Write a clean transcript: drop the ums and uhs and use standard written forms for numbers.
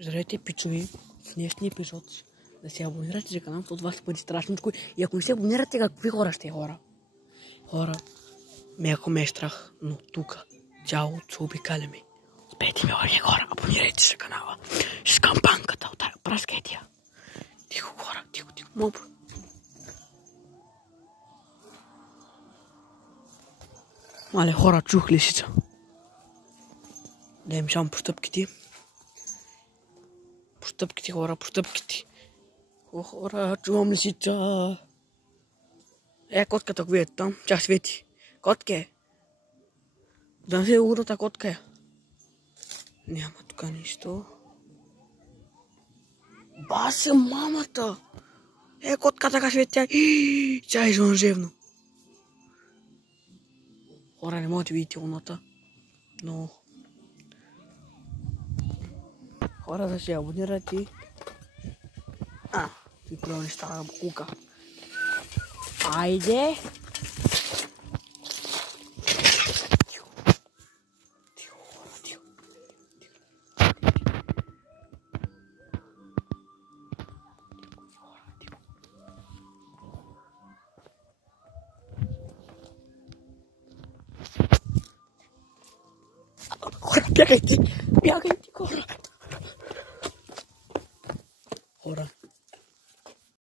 Здравейте, пичови! В днешния епизод да се абонирате за канал, от вас ще бъде страшничко. И ако не се абонирате, какви хора сте хора? Хора, меко ме е страх, но тук цялото се обикаляме. Спейте ми, хора, абонирайте се за канала. С кампанката, праскайте я. Тихо, хора, тихо, моб. Мале, хора, чух лисица. Да им само постъпките. Постъпките, хора, постъпките. О, хора, чувам лисица. Котката го видят там, тя свети. Котке. Да се е лудата котка. Няма тук нищо. Басе, мамата! Котката така свети. Тя е извънземно. Хора, не можете да видите луната. Но... Хора, да се абонирате. Ти прави неща, бука. Айде! Тихо, хора, тихо. Хора, бягайте, хора!